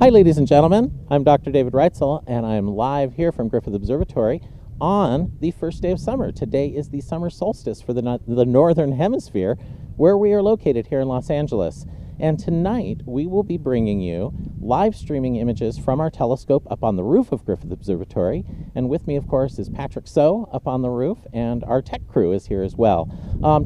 Hi, ladies and gentlemen. I'm Dr. David Reitzel, and I'm live here from Griffith Observatory on the first day of summer. Today is the summer solstice for the northern hemisphere, where we are located here in Los Angeles. And tonight, we will be bringing you live streaming images from our telescope up on the roof of Griffith Observatory. And with me, of course, is Patrick So up on the roof, and our tech crew is here as well.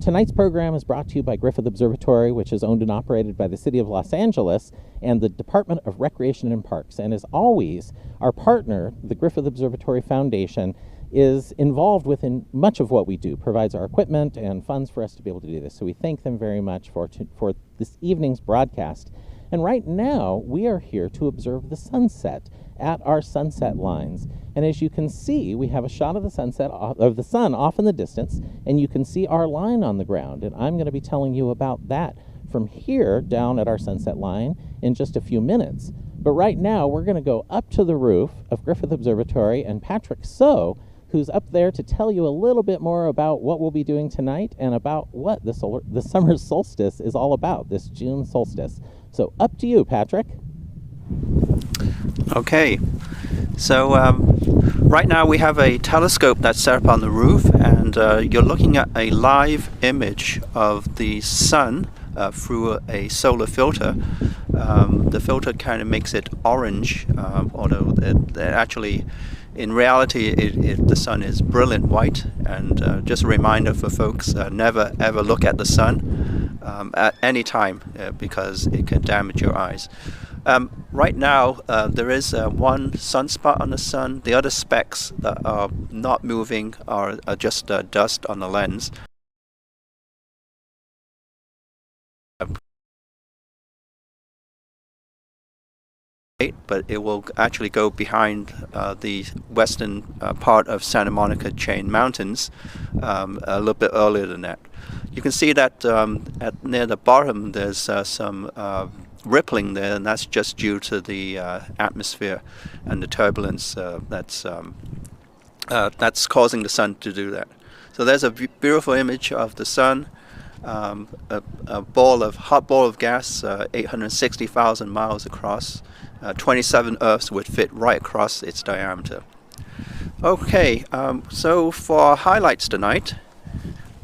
Tonight's program is brought to you by Griffith Observatory, which is owned and operated by the City of Los Angeles and the Department of Recreation and Parks. And as always, our partner, the Griffith Observatory Foundation, is involved within much of what we do, provides our equipment and funds for us to be able to do this. So we thank them very much for this evening's broadcast. And right now, we are here to observe the sunset at our sunset lines. And as you can see, we have a shot of the sunset, of the sun off in the distance, and you can see our line on the ground. And I'm going to be telling you about that from here down at our sunset line in just a few minutes. But right now, we're going to go up to the roof of Griffith Observatory, and Patrick So, who's up there to tell you a little bit more about what we'll be doing tonight and about what the summer solstice is all about, this June solstice. So up to you, Patrick. Okay, so right now we have a telescope that's set up on the roof, and you're looking at a live image of the sun through a solar filter. The filter kind of makes it orange, although actually in reality, the sun is brilliant white. And just a reminder for folks, never ever look at the sun at any time because it can damage your eyes. Right now, there is one sunspot on the sun. The other specks that are not moving are just dust on the lens. But it will actually go behind the western part of Santa Monica Chain Mountains a little bit earlier than that. You can see that near the bottom there's some rippling there, and that's just due to the atmosphere and the turbulence that's causing the sun to do that. So there's a beautiful image of the sun. A hot ball of gas, 860,000 miles across. 27 Earths would fit right across its diameter. Okay, so for our highlights tonight,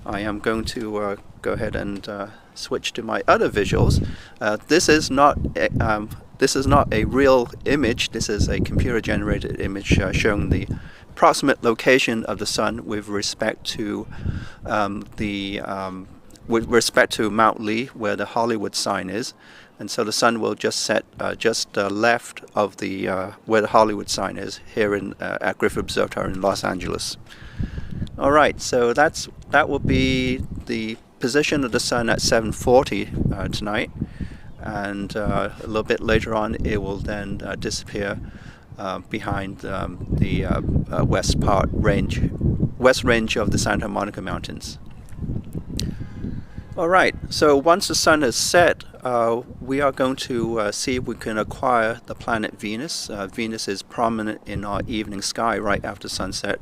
I am going to go ahead and switch to my other visuals. This is not a real image. This is a computer-generated image showing the approximate location of the sun with respect to Mount Lee, where the Hollywood sign is. And so the sun will just set just left of the where the Hollywood sign is here at Griffith Observatory in Los Angeles. All right, so that will be the position of the sun at 7:40 tonight, and a little bit later on it will then disappear behind the west range of the Santa Monica Mountains. All right, so once the sun is set, we are going to see if we can acquire the planet Venus. Venus is prominent in our evening sky right after sunset.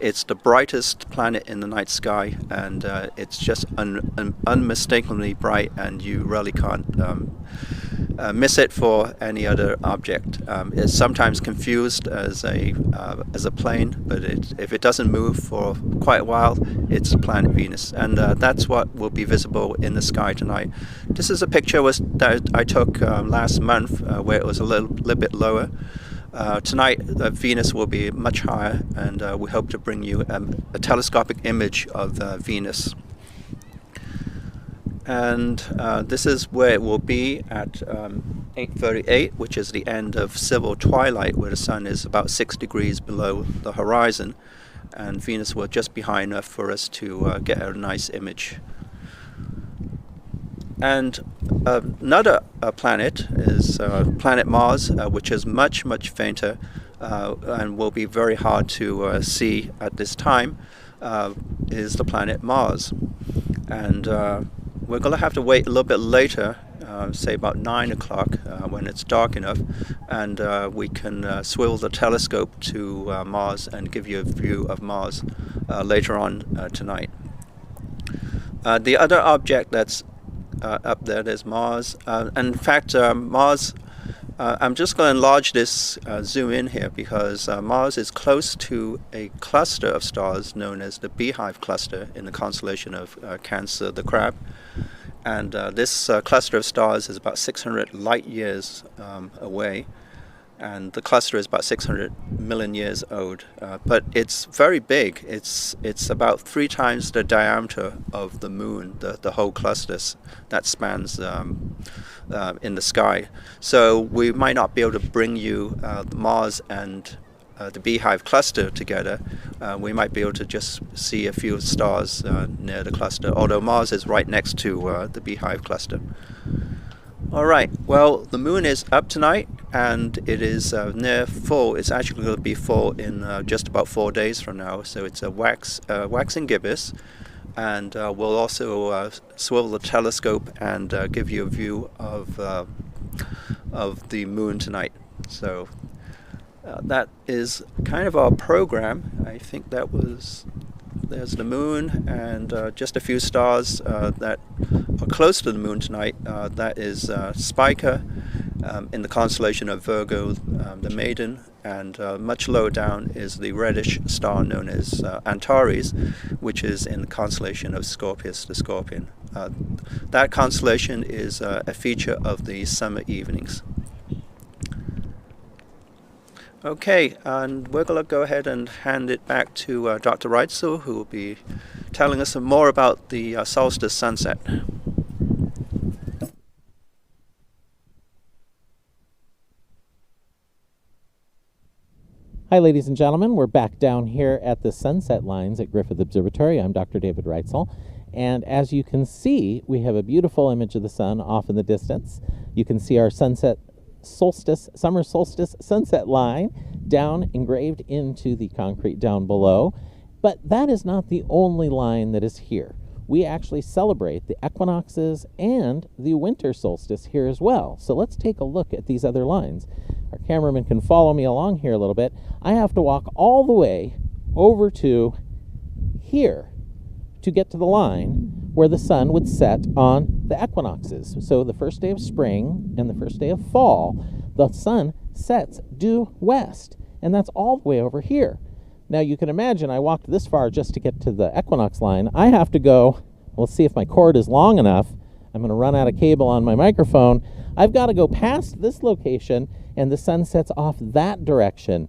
It's the brightest planet in the night sky, and it's just unmistakably bright, and you really can't miss it for any other object. It's sometimes confused as a plane, but if it doesn't move for quite a while, it's the planet Venus, and that's what will be visible in the sky tonight. This is a picture that I took last month, where it was a little bit lower. Tonight, Venus will be much higher, and we hope to bring you a telescopic image of Venus. And this is where it will be at 8:38, which is the end of civil twilight, where the sun is about 6 degrees below the horizon, and Venus will just be high enough for us to get a nice image. And another planet is planet Mars, which is much, much fainter and will be very hard to see at this time, is the planet Mars. And we're going to have to wait a little bit later, say about 9 o'clock, when it's dark enough, and we can swivel the telescope to Mars and give you a view of Mars later on tonight. The other object that's up there, there's Mars. And in fact, Mars I'm just going to enlarge this, zoom in here, because Mars is close to a cluster of stars known as the Beehive cluster in the constellation of Cancer the Crab. And this cluster of stars is about 600 light years away. And the cluster is about 600 million years old, but it's very big. It's about 3 times the diameter of the moon, the whole cluster that spans in the sky. So we might not be able to bring you Mars and the Beehive cluster together. We might be able to just see a few stars near the cluster, although Mars is right next to the Beehive cluster. All right, well, the moon is up tonight, and it is near full. It's actually going to be full in just about 4 days from now, so it's a waxing gibbous, and we'll also swivel the telescope and give you a view of the moon tonight. So that is kind of our program. I think there's the moon and just a few stars that are close to the moon tonight. That is Spica in the constellation of Virgo, the Maiden, and much lower down is the reddish star known as Antares, which is in the constellation of Scorpius, the Scorpion. That constellation is a feature of the summer evenings. Okay, and we're going to go ahead and hand it back to Dr. Reitzel, who will be telling us some more about the solstice sunset. Hi, ladies and gentlemen. We're back down here at the sunset lines at Griffith Observatory. I'm Dr. David Reitzel, and as you can see, we have a beautiful image of the sun off in the distance. You can see our summer solstice sunset line down engraved into the concrete down below. But that is not the only line that is here. We actually celebrate the equinoxes and the winter solstice here as well. So let's take a look at these other lines. Our cameraman can follow me along here a little bit. I have to walk all the way over to here to get to the line where the sun would set on the equinoxes. So the first day of spring and the first day of fall, the sun sets due west, and that's all the way over here. Now you can imagine I walked this far just to get to the equinox line. I have to go, let's see if my cord is long enough. I'm going to run out of cable on my microphone. I've got to go past this location, and the sun sets off that direction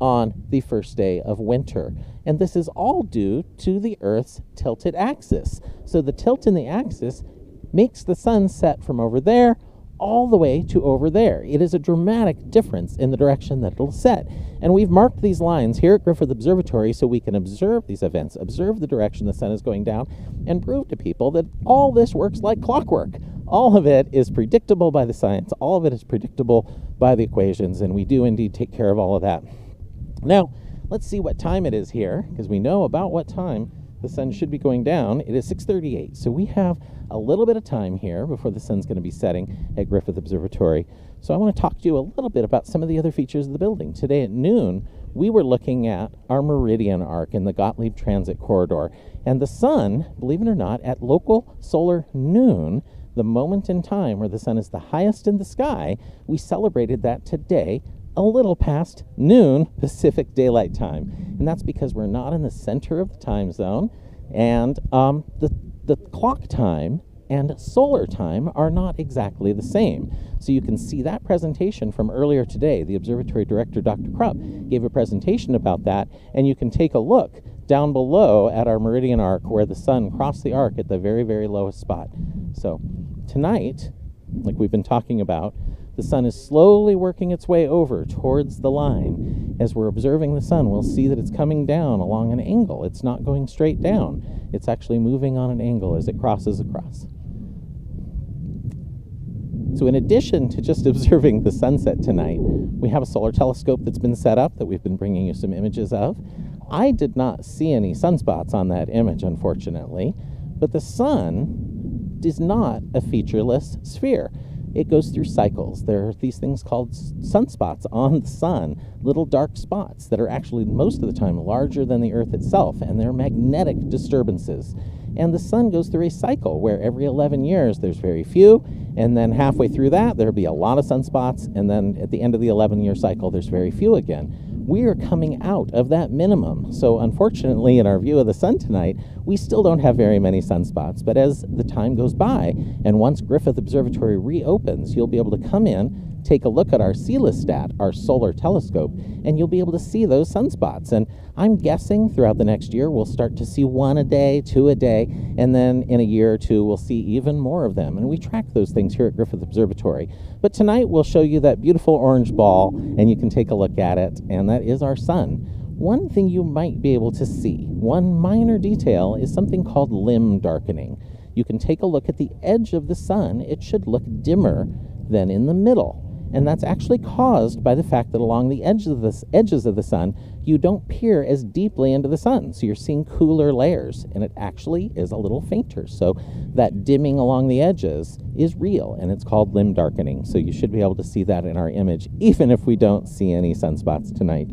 on the first day of winter. And this is all due to the Earth's tilted axis. So the tilt in the axis makes the sun set from over there all the way to over there. It is a dramatic difference in the direction that it'll set. And we've marked these lines here at Griffith Observatory so we can observe these events, observe the direction the sun is going down, and prove to people that all this works like clockwork. All of it is predictable by the science. All of it is predictable by the equations, and we do indeed take care of all of that. Now, let's see what time it is here, because we know about what time the sun should be going down. It is 6:38, so we have a little bit of time here before the sun's going to be setting at Griffith Observatory. So I want to talk to you a little bit about some of the other features of the building. Today at noon, we were looking at our meridian arc in the Gottlieb Transit Corridor, and the sun, believe it or not, at local solar noon, the moment in time where the sun is the highest in the sky, we celebrated that today a little past noon Pacific Daylight Time. And that's because we're not in the center of the time zone, and the clock time and solar time are not exactly the same. So you can see that presentation from earlier today. The observatory director, Dr. Krupp, gave a presentation about that, and you can take a look down below at our meridian arc where the sun crossed the arc at the very, very lowest spot. So tonight, like we've been talking about, the sun is slowly working its way over towards the line. As we're observing the sun, we'll see that it's coming down along an angle. It's not going straight down. It's actually moving on an angle as it crosses across. So in addition to just observing the sunset tonight, we have a solar telescope that's been set up that we've been bringing you some images of. I did not see any sunspots on that image, unfortunately, but the sun is not a featureless sphere. it goes through cycles. There are these things called sunspots on the sun, little dark spots that are actually most of the time larger than the Earth itself, and they're magnetic disturbances. And the sun goes through a cycle where every 11 years there's very few, and then halfway through that there'll be a lot of sunspots, and then at the end of the 11-year cycle there's very few again. We are coming out of that minimum. So unfortunately, in our view of the sun tonight, we still don't have very many sunspots. But as the time goes by, and once Griffith Observatory reopens, you'll be able to come in, take a look at our Celestat, our solar telescope, and you'll be able to see those sunspots. And I'm guessing throughout the next year, we'll start to see 1 a day, 2 a day, and then in a year or two, we'll see even more of them. And we track those things here at Griffith Observatory. But tonight, we'll show you that beautiful orange ball, and you can take a look at it, and that is our sun. One thing you might be able to see, one minor detail, is something called limb darkening. You can take a look at the edge of the sun. It should look dimmer than in the middle. And that's actually caused by the fact that along the edges of the sun, you don't peer as deeply into the sun. So you're seeing cooler layers, and it actually is a little fainter. So that dimming along the edges is real, and it's called limb darkening. So you should be able to see that in our image, even if we don't see any sunspots tonight.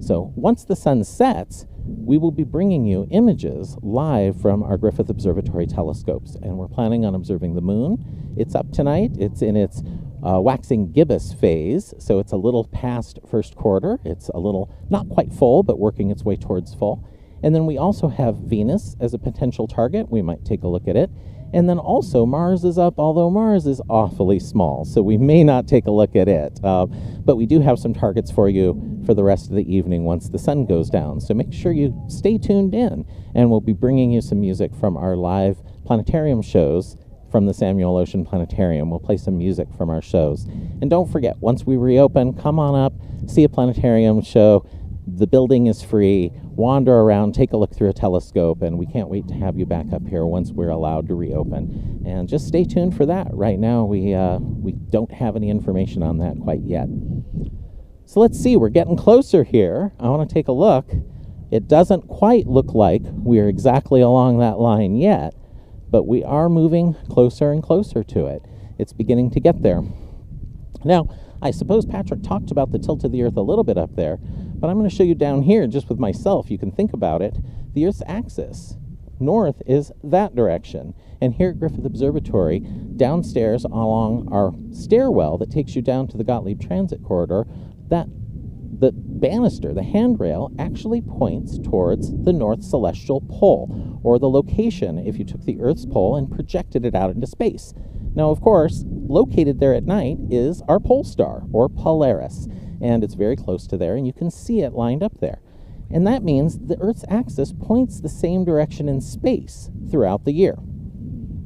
So once the sun sets, we will be bringing you images live from our Griffith Observatory telescopes, and we're planning on observing the moon. It's up tonight. It's in its waxing gibbous phase, so it's a little past first quarter. It's a little not quite full, but working its way towards full. And then we also have Venus as a potential target. We might take a look at it. And then also Mars is up, although Mars is awfully small, so we may not take a look at it. But we do have some targets for you for the rest of the evening once the sun goes down. So make sure you stay tuned in, and we'll be bringing you some music from our live planetarium shows from the Samuel Ocean Planetarium. We'll play some music from our shows. And don't forget, once we reopen, come on up, see a planetarium show. The building is free. Wander around, take a look through a telescope, and we can't wait to have you back up here once we're allowed to reopen. And just stay tuned for that. Right now, we don't have any information on that quite yet. So let's see, we're getting closer here. I want to take a look. It doesn't quite look like we're exactly along that line yet, but we are moving closer and closer to it. It's beginning to get there. Now, I suppose Patrick talked about the tilt of the Earth a little bit up there, but I'm going to show you down here just with myself. You can think about it. The Earth's axis, north, is that direction. And here at Griffith Observatory, downstairs along our stairwell that takes you down to the Gottlieb Transit Corridor, the banister, the handrail, actually points towards the North Celestial Pole, or the location if you took the Earth's pole and projected it out into space. Now, of course, located there at night is our pole star, or Polaris, and it's very close to there, and you can see it lined up there. And that means the Earth's axis points the same direction in space throughout the year.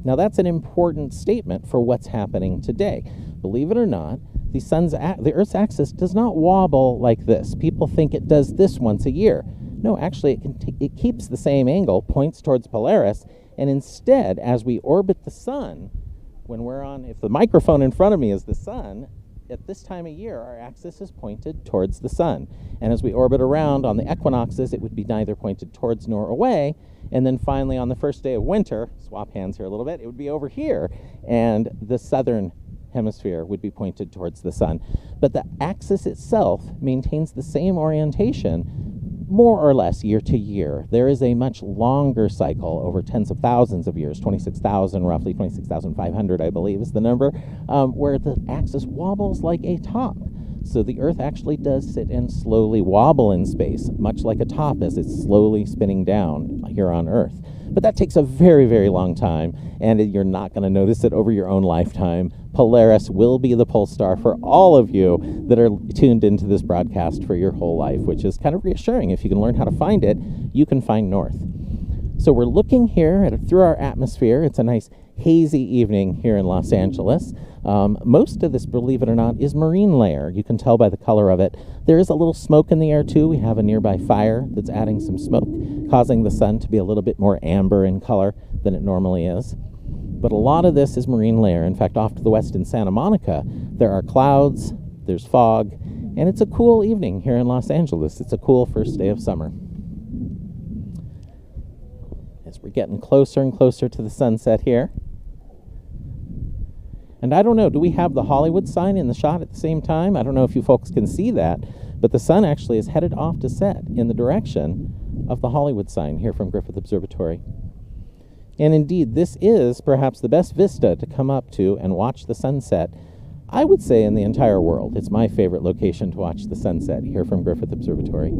Now, that's an important statement for what's happening today. Believe it or not, the Earth's axis does not wobble like this. People think it does this once a year. No, actually, it keeps the same angle, points towards Polaris, and instead, as we orbit the sun, when we're on, if the microphone in front of me is the sun, at this time of year, our axis is pointed towards the sun. And as we orbit around on the equinoxes, it would be neither pointed towards nor away. And then finally, on the first day of winter, swap hands here a little bit, it would be over here, and the southern hemisphere would be pointed towards the sun. But the axis itself maintains the same orientation more or less year to year. There is a much longer cycle over tens of thousands of years, 26,000 roughly, 26,500 I believe is the number, where the axis wobbles like a top. So the Earth actually does sit and slowly wobble in space, much like a top as it's slowly spinning down here on Earth. But that takes a very, very long time, and you're not going to notice it over your own lifetime. Polaris will be the pole star for all of you that are tuned into this broadcast for your whole life, which is kind of reassuring. If you can learn how to find it, you can find north. So we're looking here through our atmosphere. It's a nice hazy evening here in Los Angeles. Most of this, believe it or not, is marine layer. You can tell by the color of it. There is a little smoke in the air too. We have a nearby fire that's adding some smoke, causing the sun to be a little bit more amber in color than it normally is. But a lot of this is marine layer. In fact, off to the west in Santa Monica, there are clouds, there's fog, and it's a cool evening here in Los Angeles. It's a cool first day of summer. As we're getting closer and closer to the sunset here, And I don't know, do we have the Hollywood sign in the shot at the same time? I don't know if you folks can see that, but the sun actually is headed off to set in the direction of the Hollywood sign here from Griffith Observatory. And indeed, this is perhaps the best vista to come up to and watch the sunset, I would say, in the entire world. It's my favorite location to watch the sunset here from Griffith Observatory.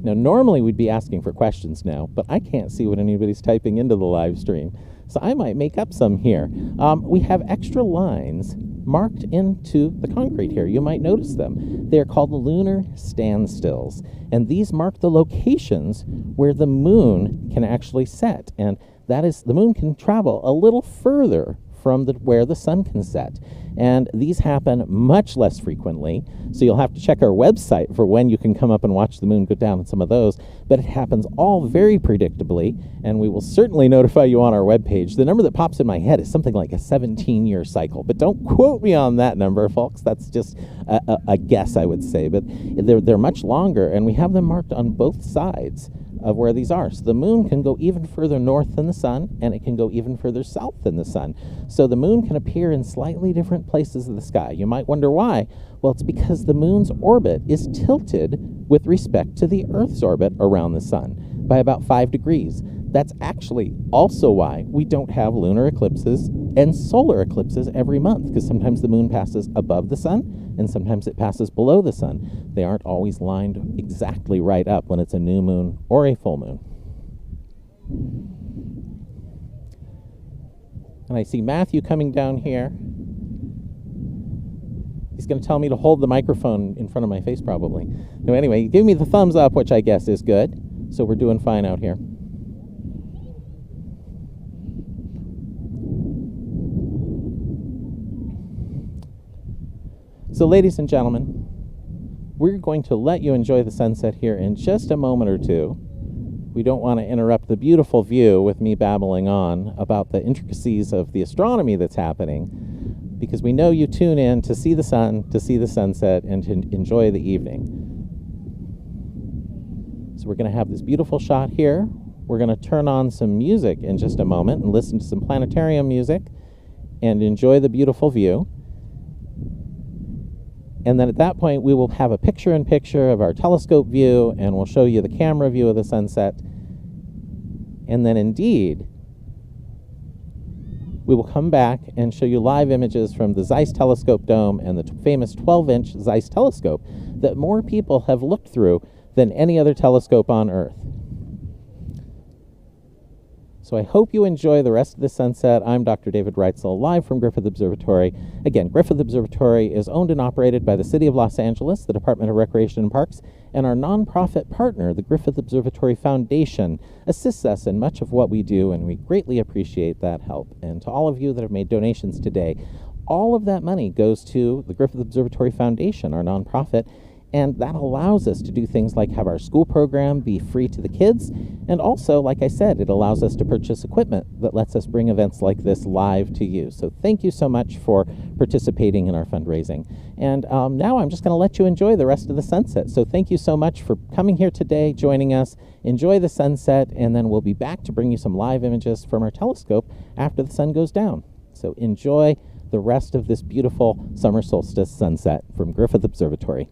Now, normally we'd be asking for questions now, but I can't see what anybody's typing into the live stream, so I might make up some here. We have extra lines marked into the concrete here. You might notice them. They're called lunar standstills, and these mark the locations where the moon can actually set, and that is, the moon can travel a little further from where the sun can set. And these happen much less frequently, so you'll have to check our website for when you can come up and watch the moon go down in some of those, but it happens all very predictably, and we will certainly notify you on our webpage. The number that pops in my head is something like a 17-year cycle, but don't quote me on that number, folks. That's just a guess, I would say, but they're much longer, and we have them marked on both sides of where these are. So the moon can go even further north than the sun, and it can go even further south than the sun. So the moon can appear in slightly different places of the sky. You might wonder why. Well, it's because the moon's orbit is tilted with respect to the Earth's orbit around the sun by about 5 degrees. That's actually also why we don't have lunar eclipses and solar eclipses every month, because sometimes the moon passes above the sun and sometimes it passes below the sun. They aren't always lined exactly right up when it's a new moon or a full moon. And I see Matthew coming down here. He's going to tell me to hold the microphone in front of my face, probably. No, anyway, give me the thumbs up, which I guess is good. So we're doing fine out here. So, ladies and gentlemen, we're going to let you enjoy the sunset here in just a moment or two. We don't want to interrupt the beautiful view with me babbling on about the intricacies of the astronomy that's happening, because we know you tune in to see the sun, to see the sunset, and to enjoy the evening. So we're going to have this beautiful shot here. We're going to turn on some music in just a moment and listen to some planetarium music and enjoy the beautiful view. And then at that point, we will have a picture-in-picture of our telescope view, and we'll show you the camera view of the sunset. And then indeed, we will come back and show you live images from the Zeiss telescope dome and the famous 12-inch Zeiss telescope that more people have looked through than any other telescope on Earth. So I hope you enjoy the rest of the sunset. I'm Dr. David Reitzel, live from Griffith Observatory. Again, Griffith Observatory is owned and operated by the City of Los Angeles, the Department of Recreation and Parks, and our nonprofit partner, the Griffith Observatory Foundation, assists us in much of what we do, and we greatly appreciate that help. And to all of you that have made donations today, all of that money goes to the Griffith Observatory Foundation, our nonprofit, and that allows us to do things like have our school program be free to the kids. And also, like I said, it allows us to purchase equipment that lets us bring events like this live to you. So thank you so much for participating in our fundraising. And now I'm just going to let you enjoy the rest of the sunset. So thank you so much for coming here today, joining us. Enjoy the sunset, and then we'll be back to bring you some live images from our telescope after the sun goes down. So enjoy the rest of this beautiful summer solstice sunset from Griffith Observatory.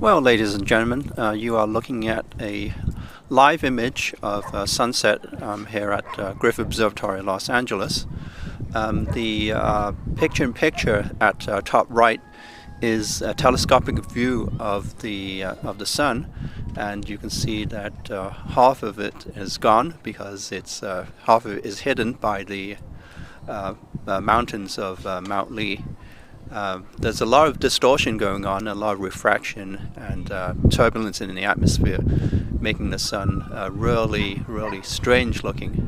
Well, ladies and gentlemen, you are looking at a live image of sunset here at Griffith Observatory, Los Angeles. The picture-in-picture at top right is a telescopic view of the sun, and you can see that half of it is gone because it's half of it is hidden by the mountains of Mount Lee. There's a lot of distortion going on, a lot of refraction and turbulence in the atmosphere, making the sun really, really strange looking.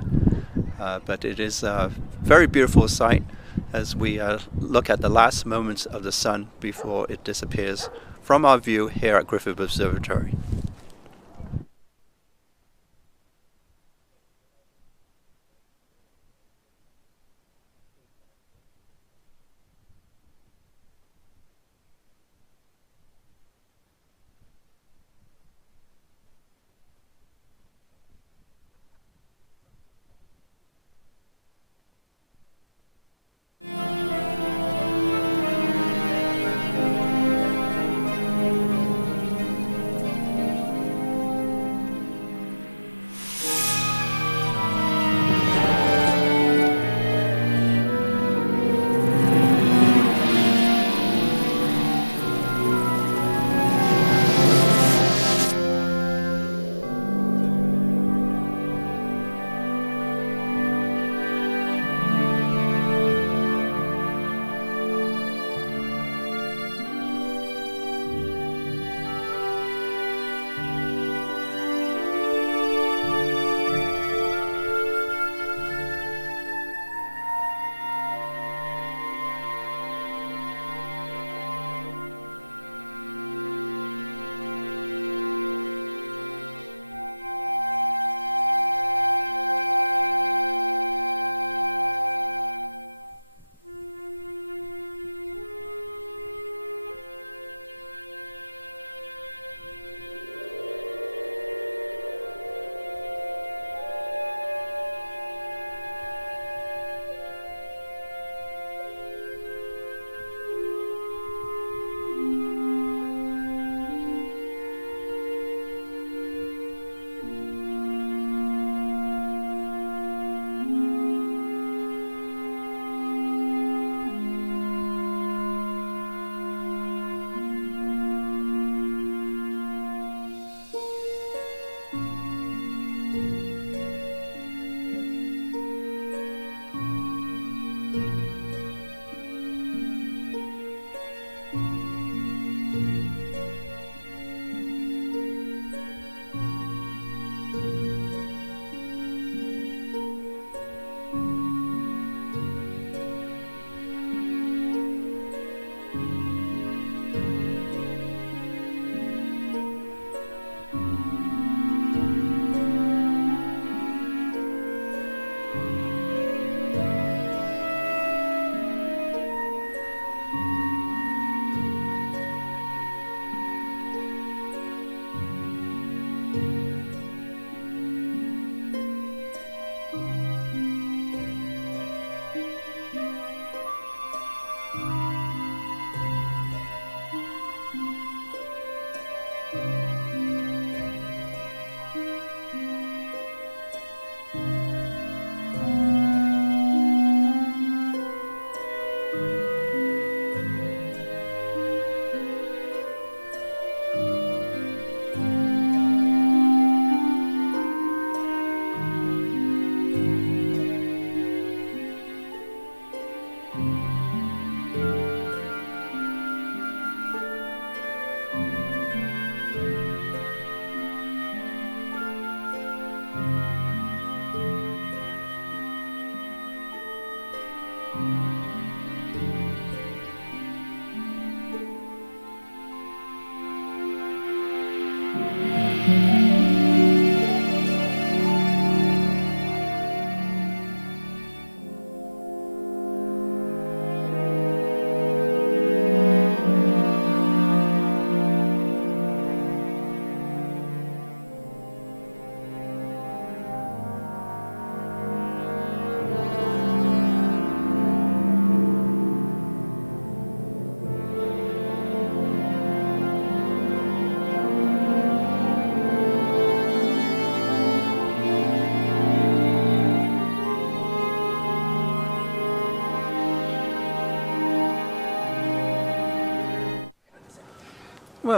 But it is a very beautiful sight as we look at the last moments of the sun before it disappears from our view here at Griffith Observatory.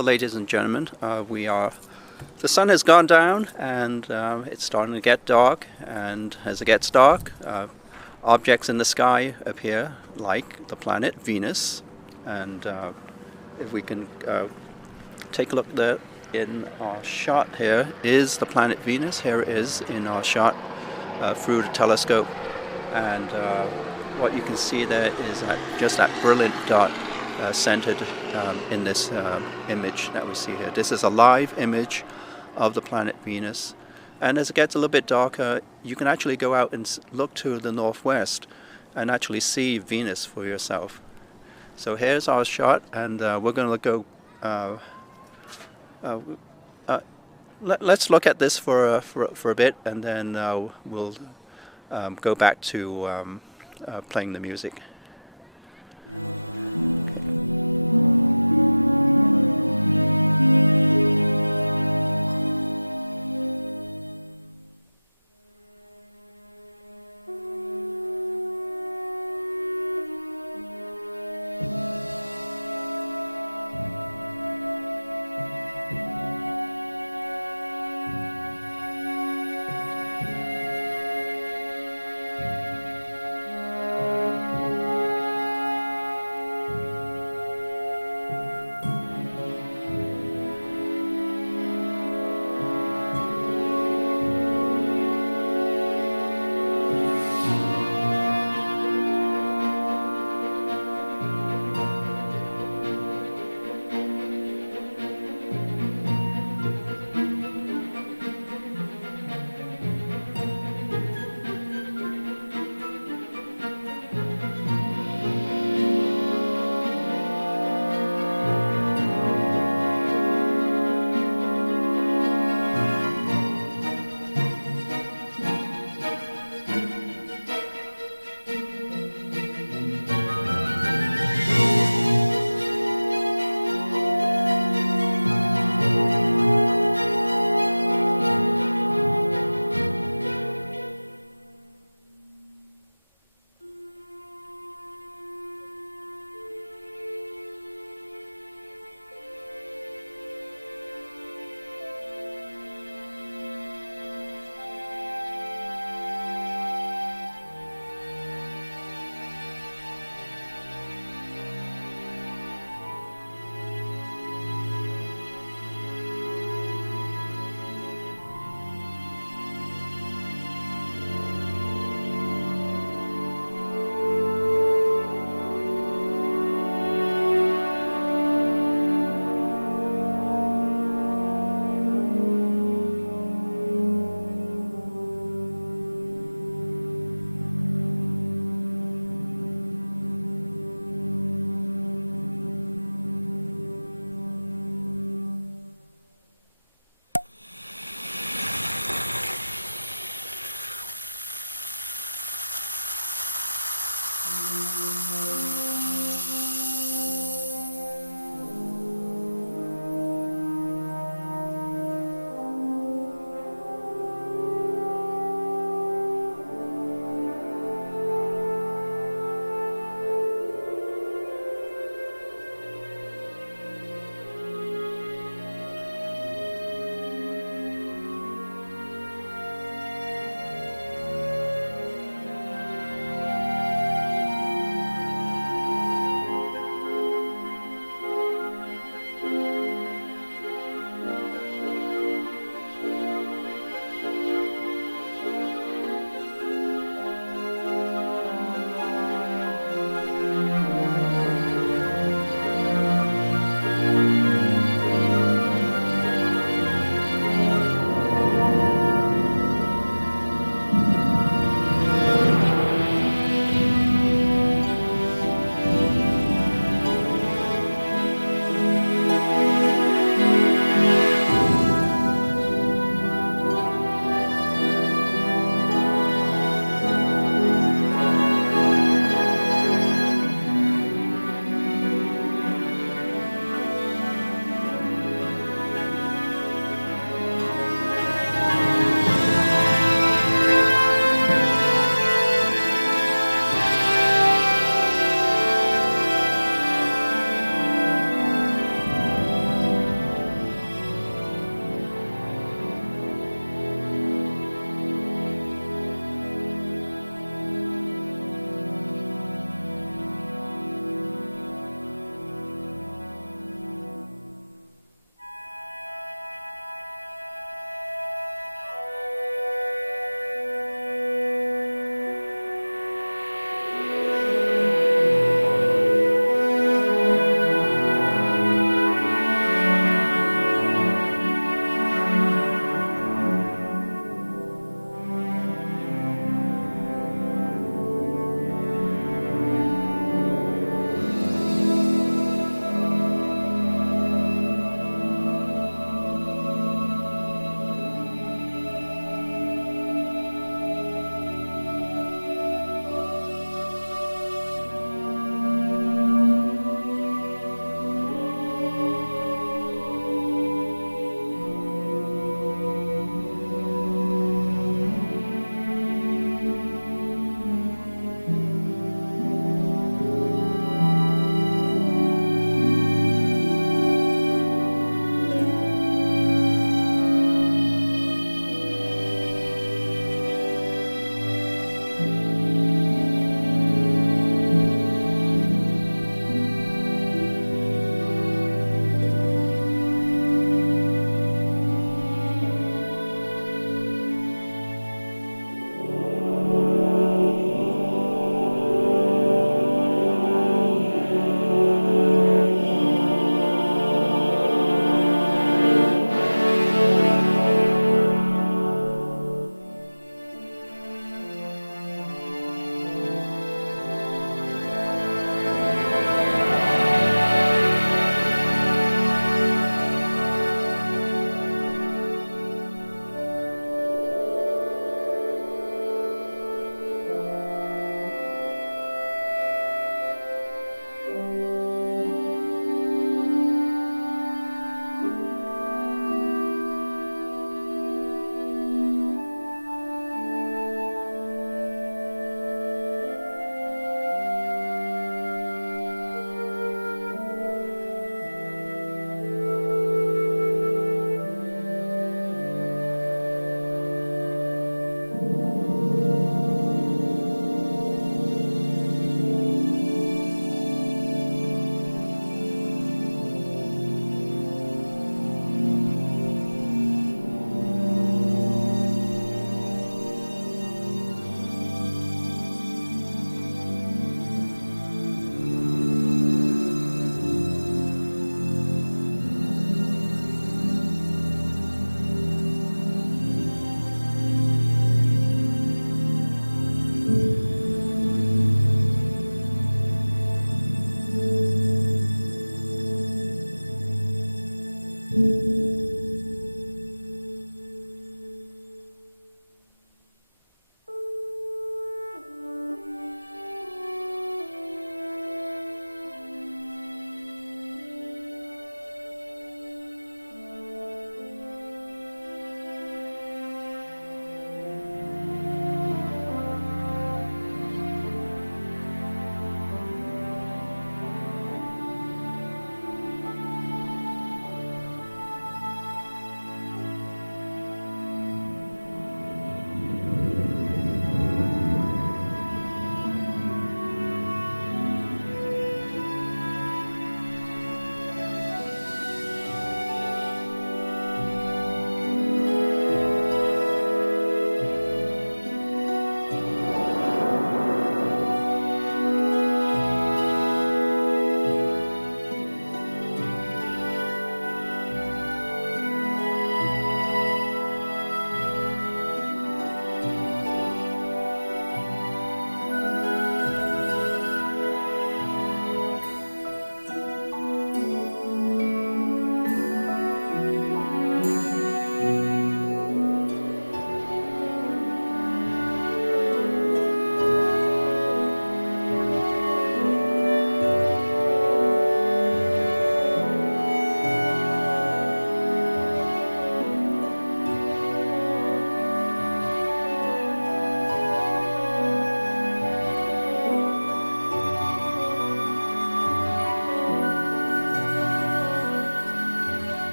Well, ladies and gentlemen, the sun has gone down and it's starting to get dark, and as it gets dark, objects in the sky appear like the planet Venus. And if we can take a look there in our shot, here is the planet Venus. Here it is in our shot through the telescope, and what you can see there is just that brilliant dot centered in this image that we see here. This is a live image of the planet Venus, and as it gets a little bit darker, you can actually go out and look to the northwest and actually see Venus for yourself. So here's our shot, and we're going to go. Let's look at this for a bit, and then we'll go back to playing the music.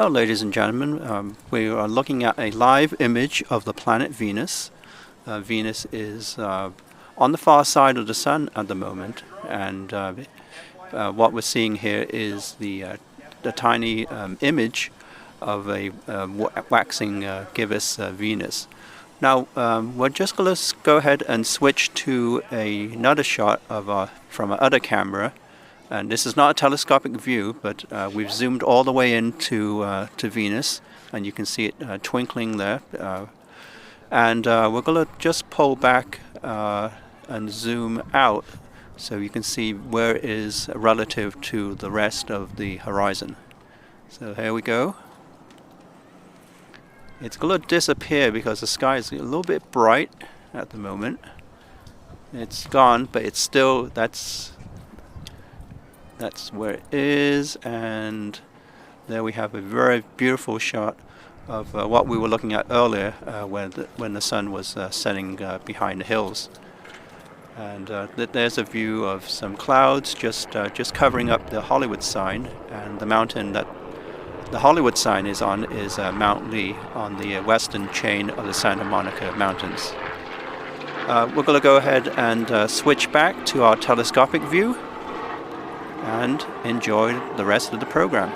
So, ladies and gentlemen, we are looking at a live image of the planet Venus. Venus is on the far side of the Sun at the moment, and what we're seeing here is the tiny image of a waxing gibbous Venus. Now, we're just going to go ahead and switch to another shot of from our other camera. And this is not a telescopic view, but we've zoomed all the way into to Venus, and you can see it twinkling there. And we're going to just pull back and zoom out so you can see where it is relative to the rest of the horizon. So here we go. It's going to disappear because the sky is a little bit bright at the moment. It's gone, but it's still, that's where it is, and there we have a very beautiful shot of what we were looking at earlier when the sun was setting behind the hills. And there's a view of some clouds just covering up the Hollywood sign, and the mountain that the Hollywood sign is on is Mount Lee on the western chain of the Santa Monica Mountains. We're going to go ahead and switch back to our telescopic view and enjoy the rest of the program.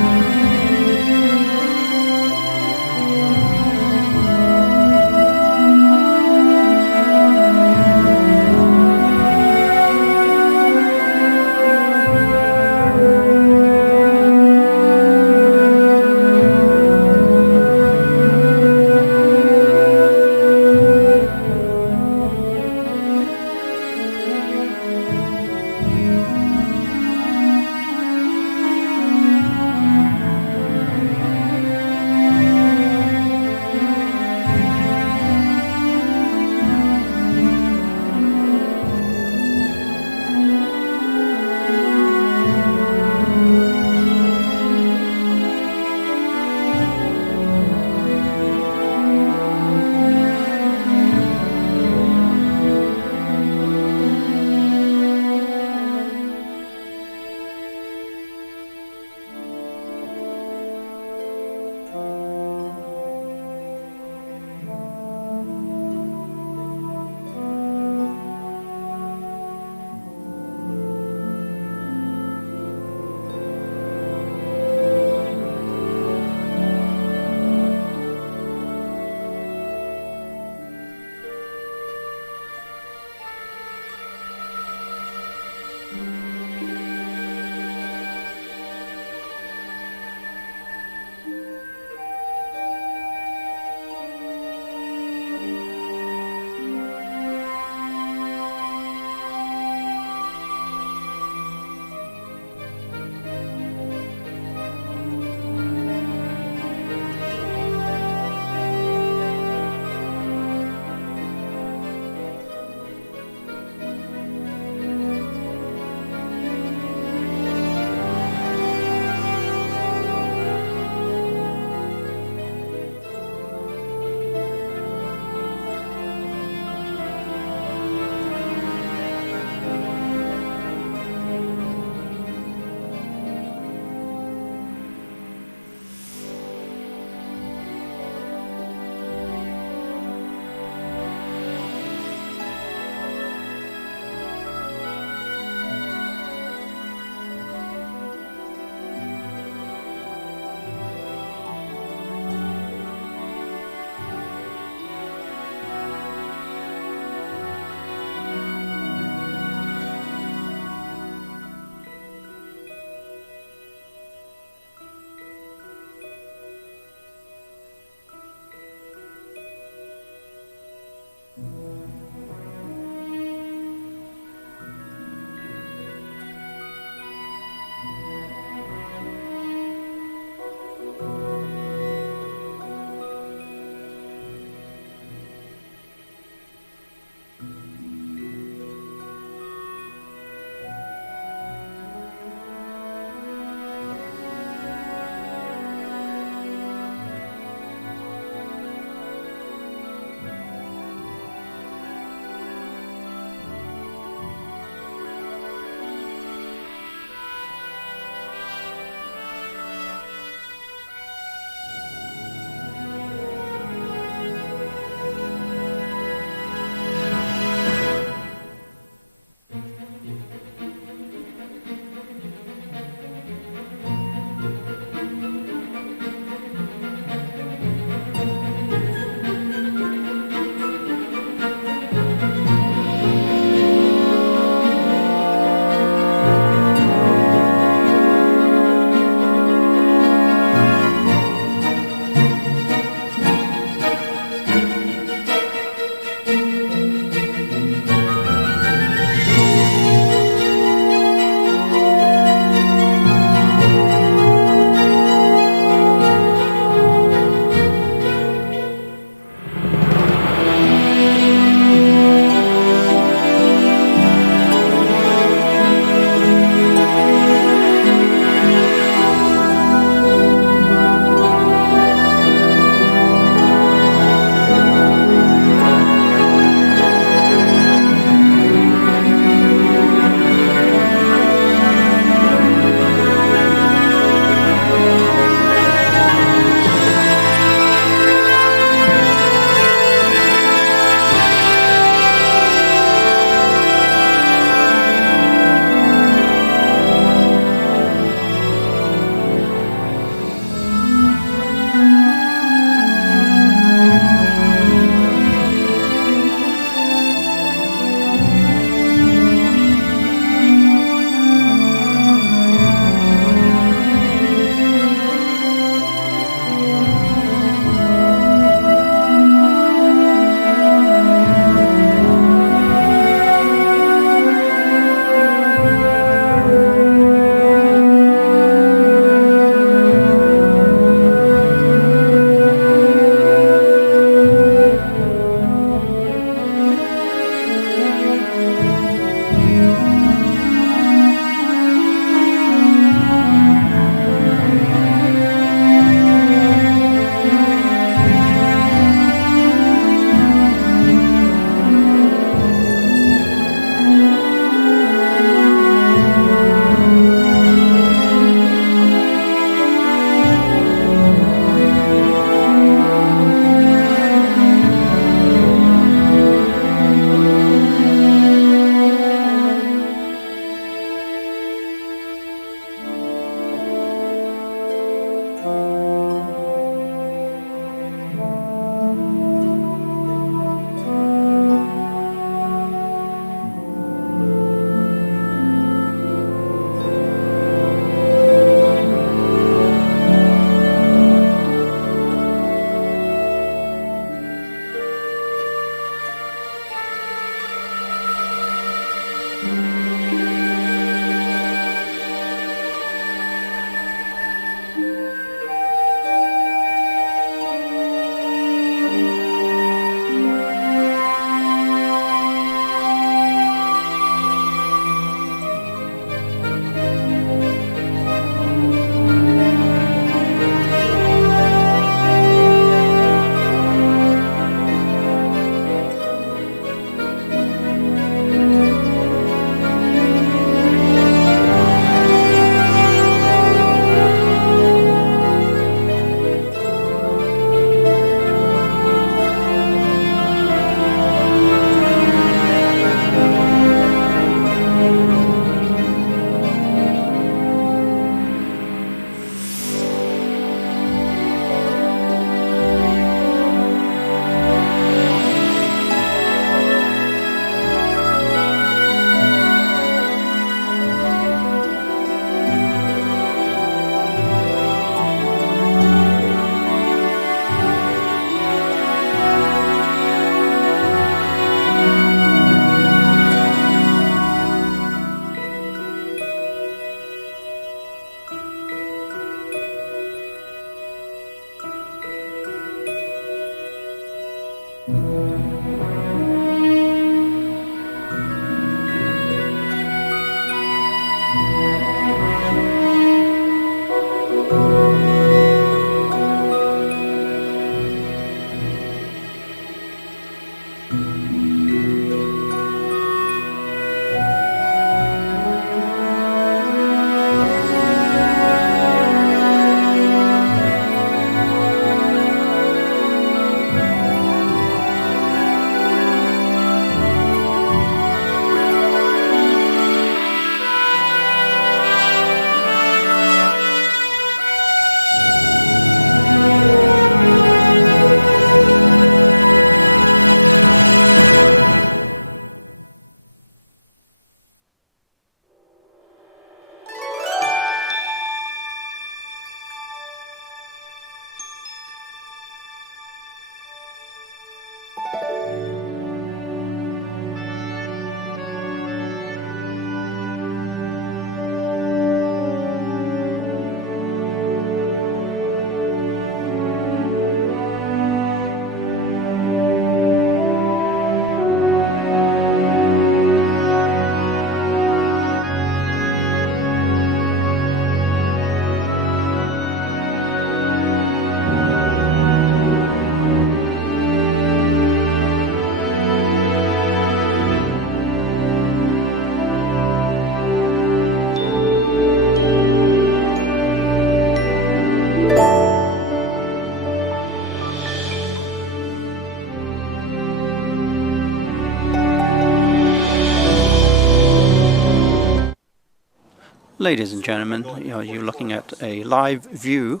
Ladies and gentlemen, you're looking at a live view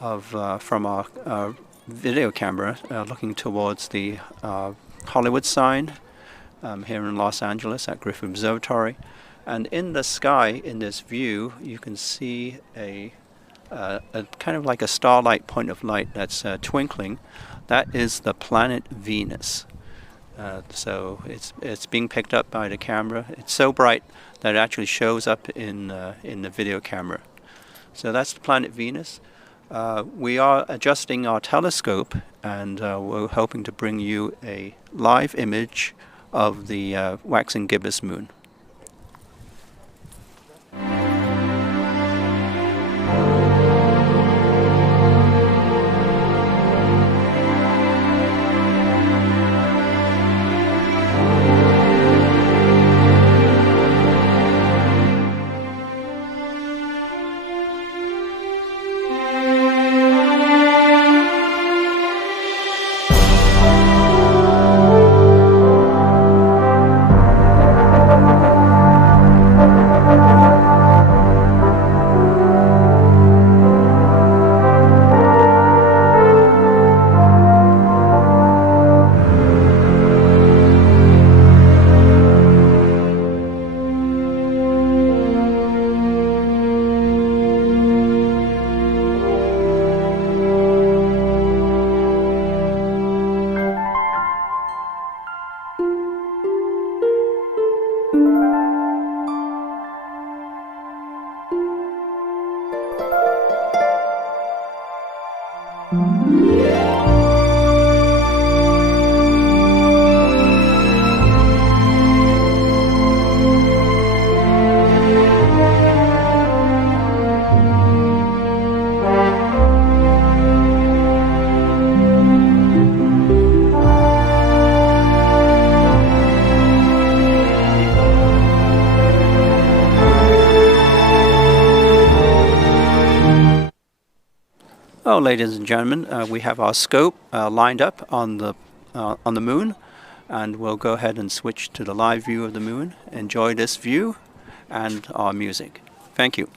of from our video camera looking towards the Hollywood sign here in Los Angeles at Griffith Observatory. And in the sky, in this view, you can see a kind of like a starlight point of light that's twinkling. That is the planet Venus. So it's being picked up by the camera. It's so bright that it actually shows up in the video camera. So that's the planet Venus. We are adjusting our telescope, and we're hoping to bring you a live image of the waxing gibbous moon. Well, ladies and gentlemen, we have our scope lined up on the moon, and we'll go ahead and switch to the live view of the moon. Enjoy this view and our music. Thank you.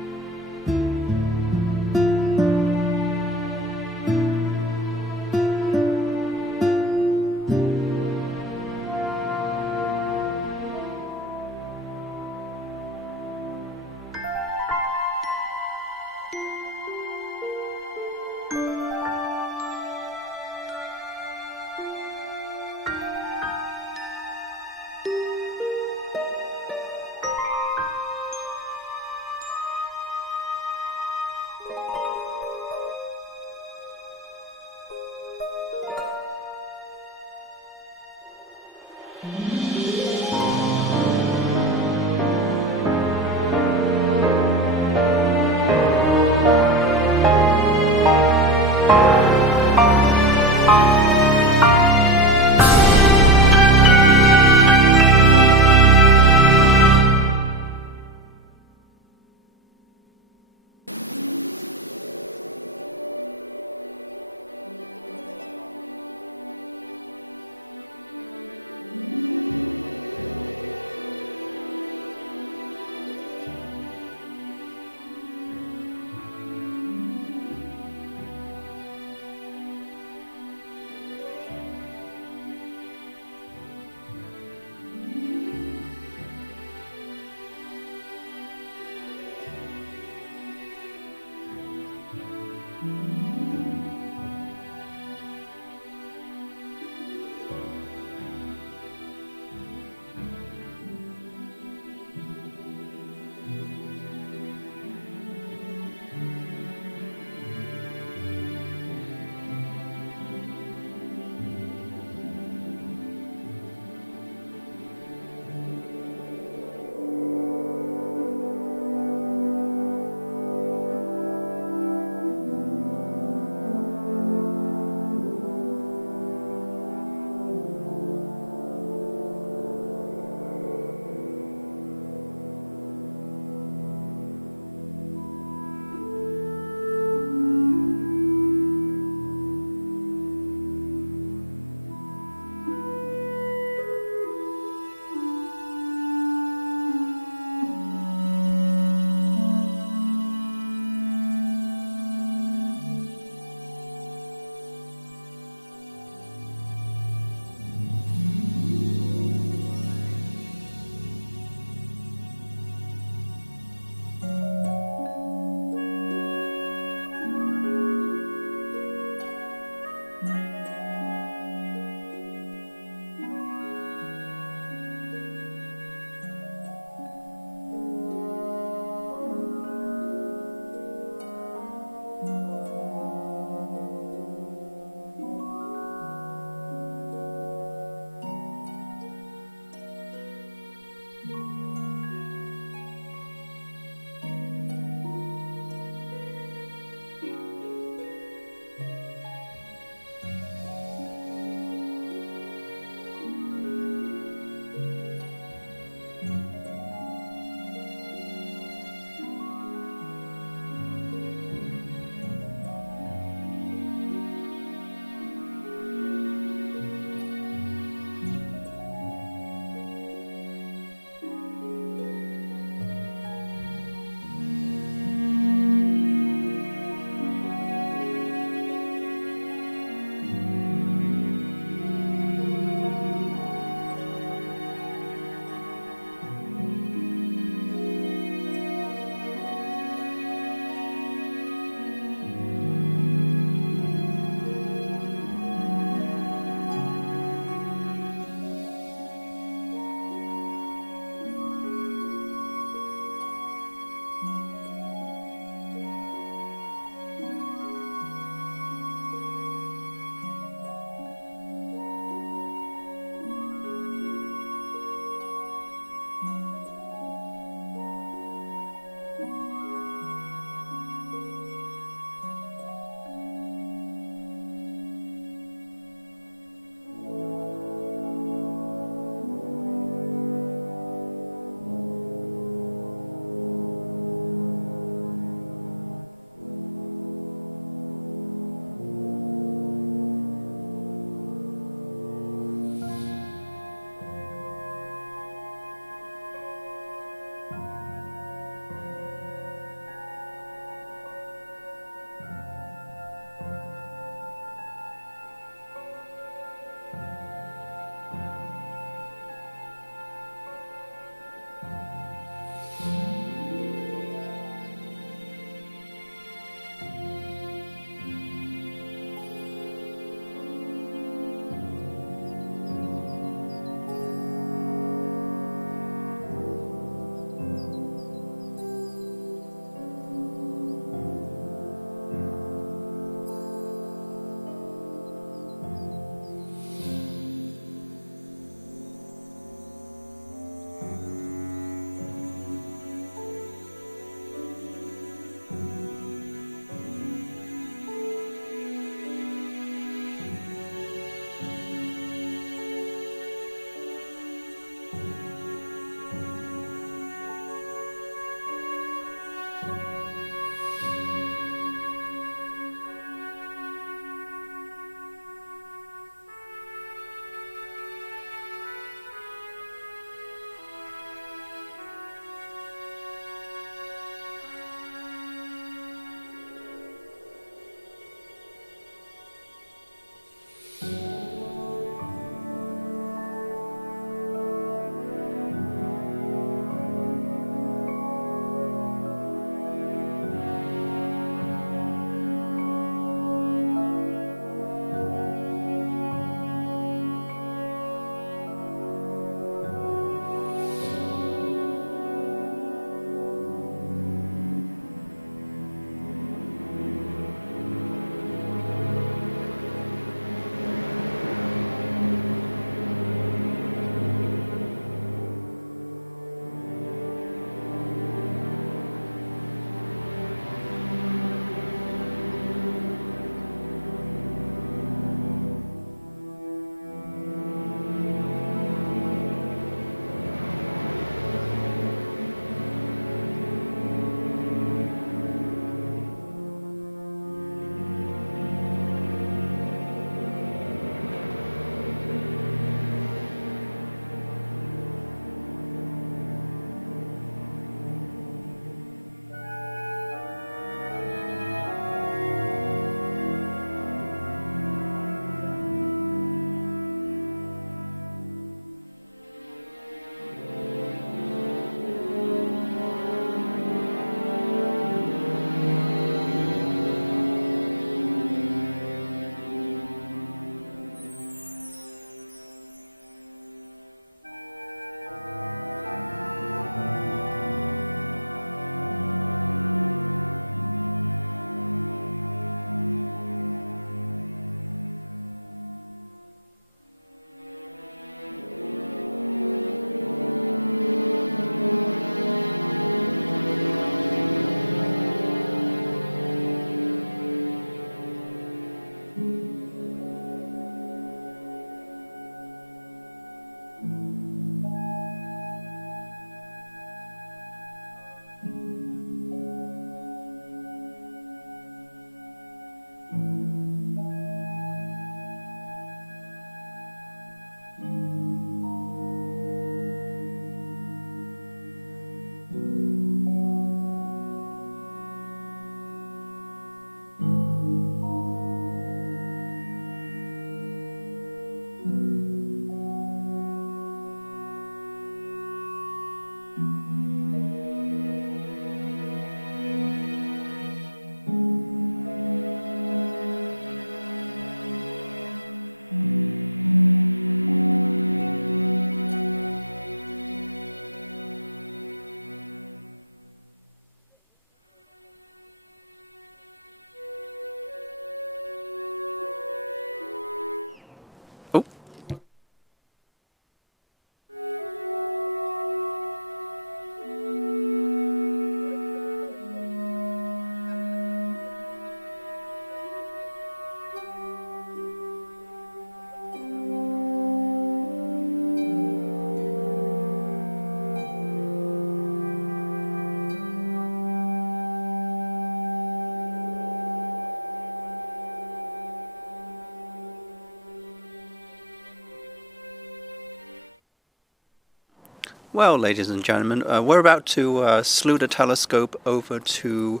Well, ladies and gentlemen, we're about to slew the telescope over to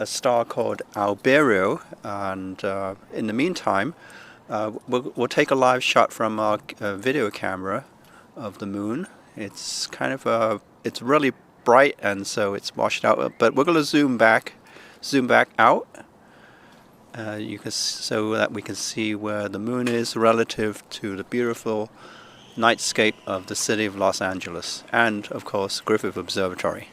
a star called Albireo, and in the meantime, we'll take a live shot from our video camera of the moon. It's kind of it's really bright, and so it's washed out. But we're going to zoom back out. So that we can see where the moon is relative to the beautiful nightscape of the city of Los Angeles, and of course Griffith Observatory.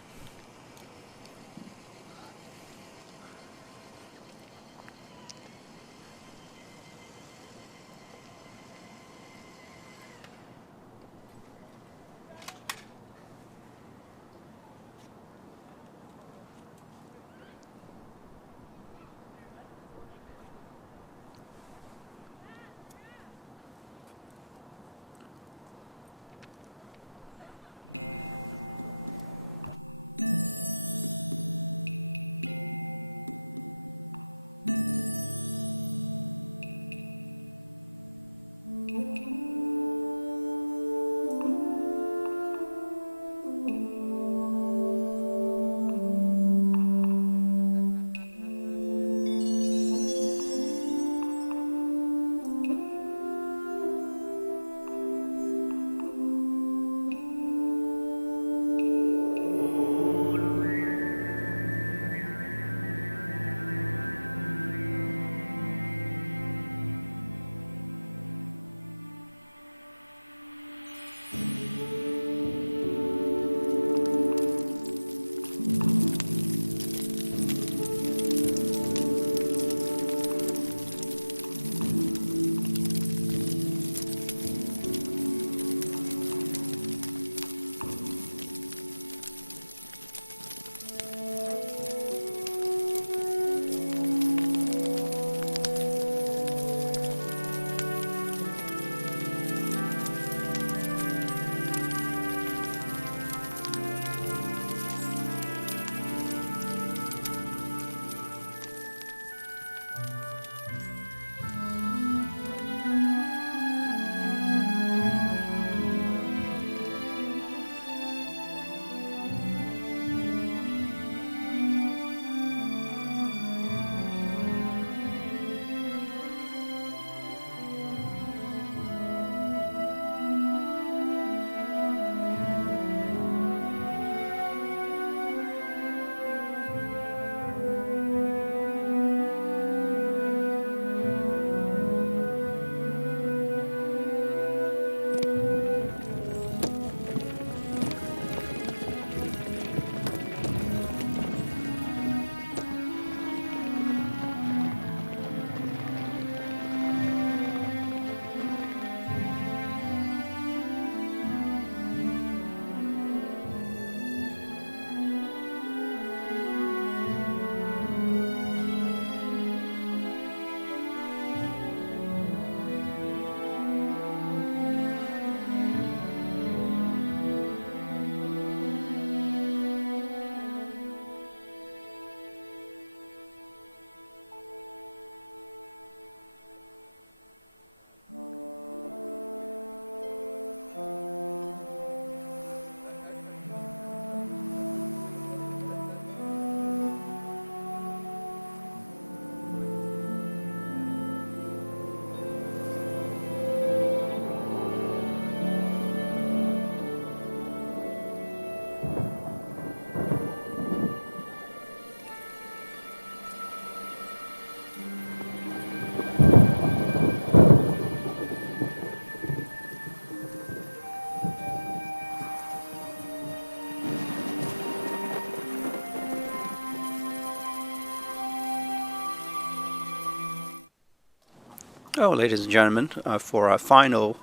Oh, ladies and gentlemen, for our final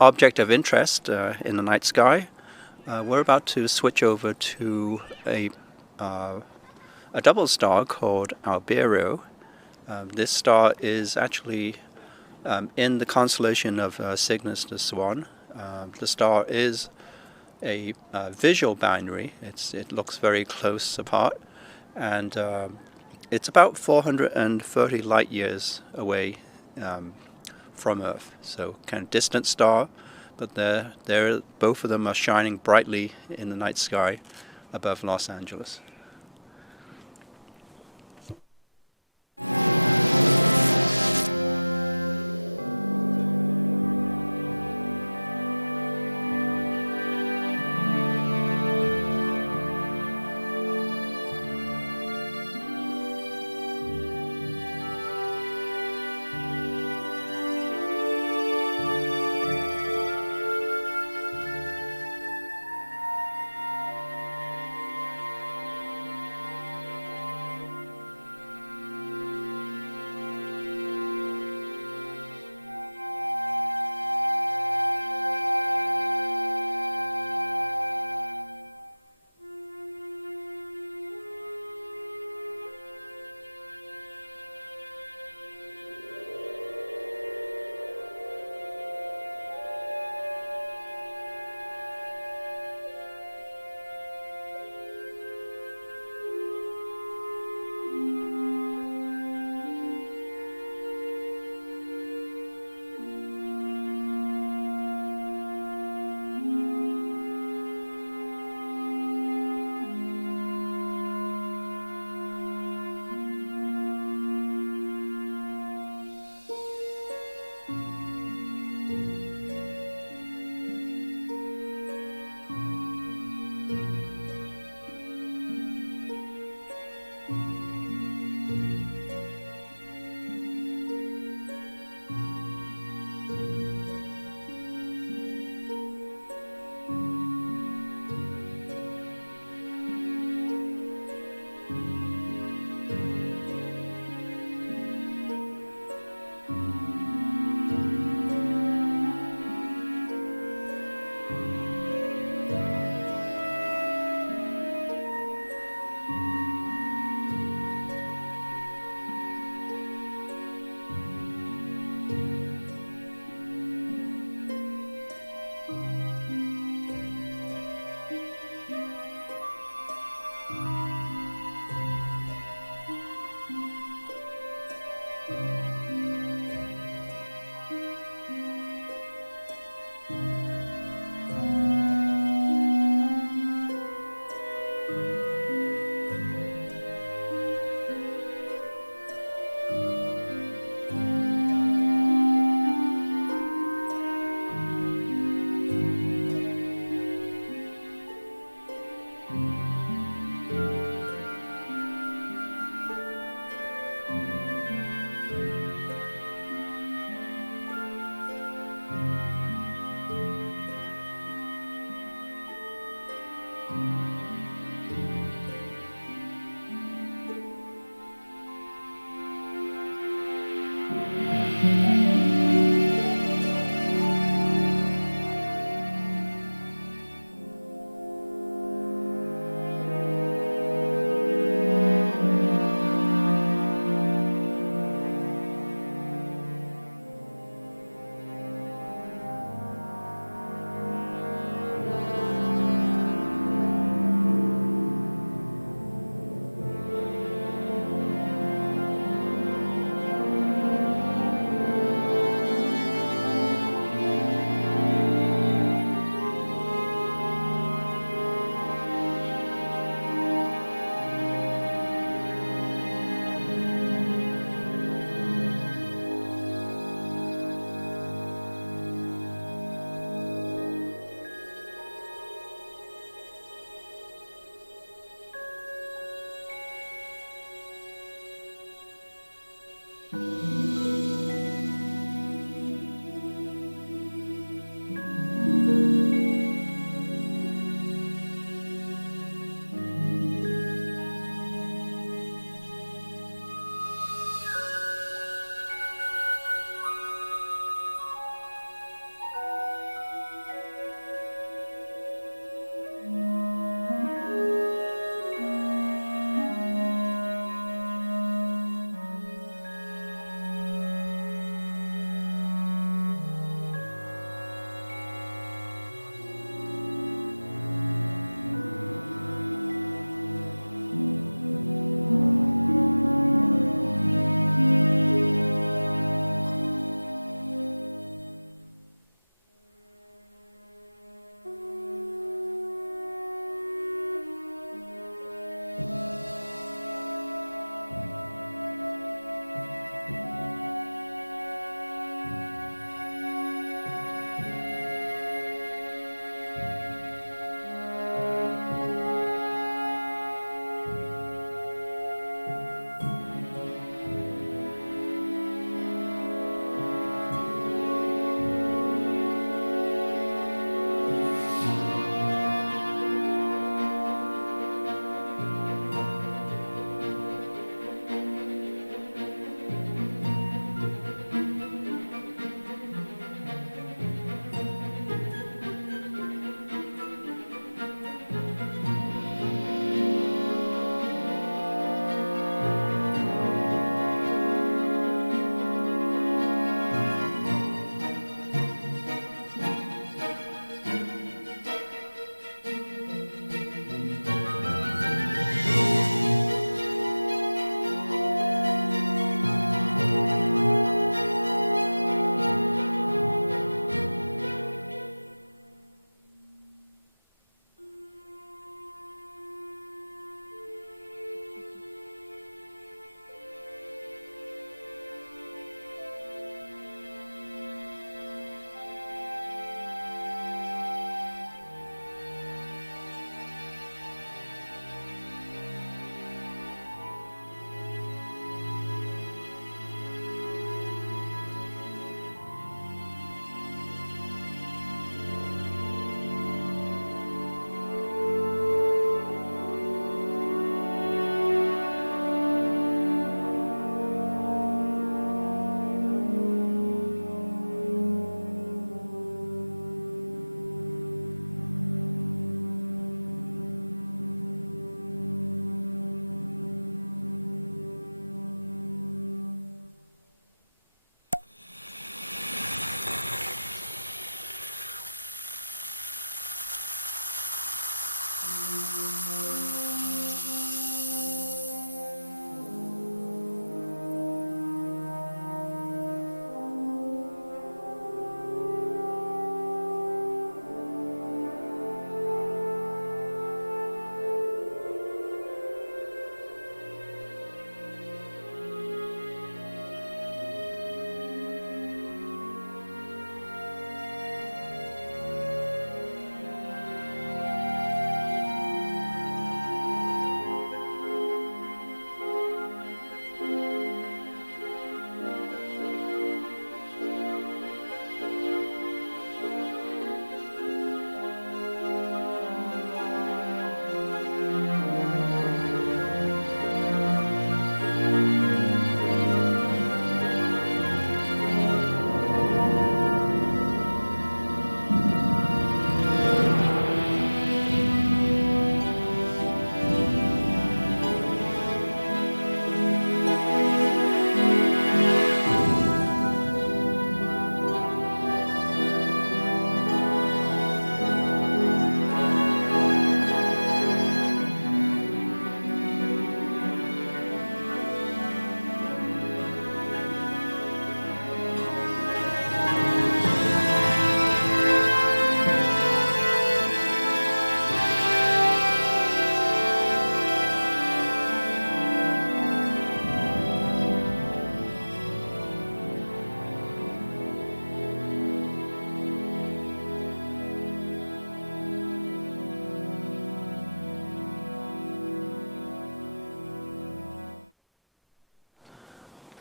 object of interest in the night sky, we're about to switch over to a double star called Albireo. This star is actually in the constellation of Cygnus the Swan. The star is a visual binary. It looks very close apart, and it's about 430 light years away from Earth, so kind of distant star, but they're both of them are shining brightly in the night sky above Los Angeles.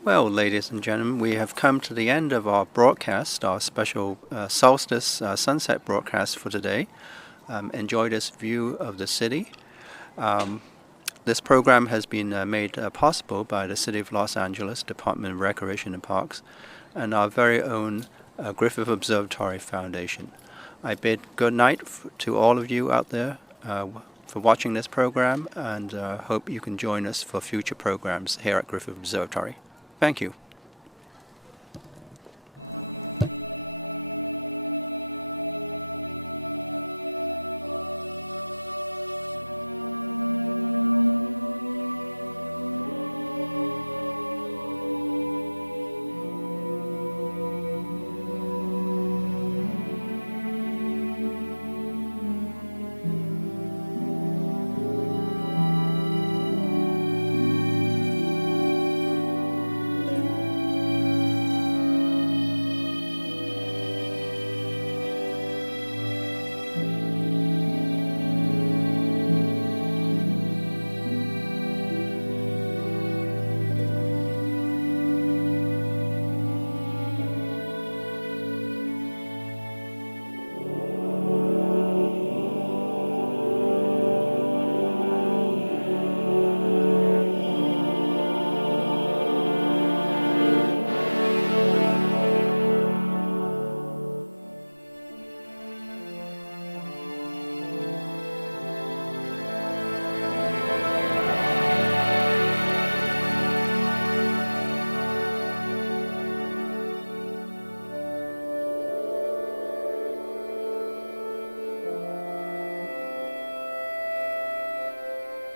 Well, ladies and gentlemen, we have come to the end of our broadcast, our special Solstice sunset broadcast for today. Enjoy this view of the city. This program has been made possible by the City of Los Angeles Department of Recreation and Parks and our very own Griffith Observatory Foundation. I bid good night to all of you out there for watching this program, and hope you can join us for future programs here at Griffith Observatory. Thank you.